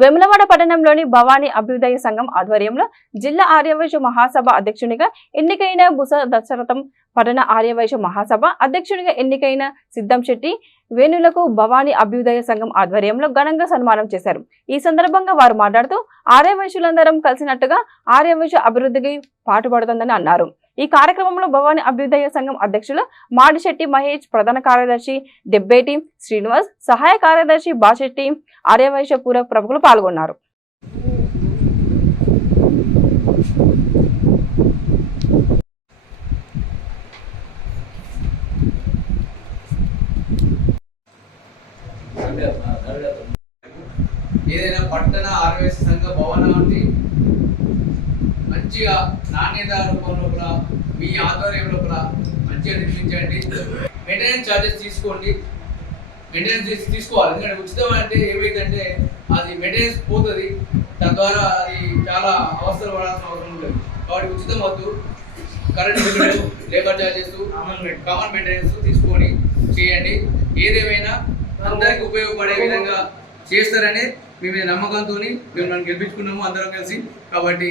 వేములవాడ పట్టణంలోని భవానీ అభ్యుదయ సంఘం ఆధ్వర్యంలో జిల్లా ఆర్యవైశ్య మహాసభ అధ్యక్షునిగా ఎన్నికైన బుస దశరథం, పట్టణ ఆర్యవైశ్య మహాసభ అధ్యక్షునిగా ఎన్నికైన సిద్ధం శెట్టి వేణులకు భవానీ అభ్యుదయ సంఘం ఆధ్వర్యంలో ఘనంగా సన్మానం చేశారు. ఈ సందర్భంగా వారు మాట్లాడుతూ ఆర్యవైశ్యులందరం కలిసినట్టుగా ఆర్యవైశ్య అభివృద్ధికి పాటుపడుతుందని అన్నారు. ఈ కార్యక్రమంలో భవానీ అభ్యుదయ సంఘం అధ్యక్షులు మాడిశెట్టి మహేష్, ప్రధాన కార్యదర్శి దెబ్బేటి శ్రీనివాస్, సహాయ కార్యదర్శి బాశెట్టి, ఆర్యవైశ్య పూర్వ ప్రముఖులు పాల్గొన్నారు. ఏదైనా పట్టణ ఆర్యవైశ్య సంఘ భవనాన్ని మంచిగా నాణ్యత రూపంలో కూడా మీ ఆధ్వర్యంలో కూడా మంచిగా నిర్మించండి. మెయింటెనెన్స్ ఛార్జెస్ తీసుకోండి, మెయింటెనెన్స్ తీసుకోవాలి. ఎందుకంటే ఉచితం అంటే ఏమైందంటే అది మెయింటెనెన్స్ పోతుంది, తద్వారా అది చాలా అవసరం పడాల్సిన అవసరం ఉంటుంది. కాబట్టి ఉచితం వద్దు. Current bill, labour charges, common maintenance తీసుకొని చేయండి. ఏదేమైనా అందరికి ఉపయోగపడే విధంగా చేస్తారని మీ మీద నమ్మకంతో మిమ్మల్ని గెలిపించుకున్నాము అందరం కలిసి. కాబట్టి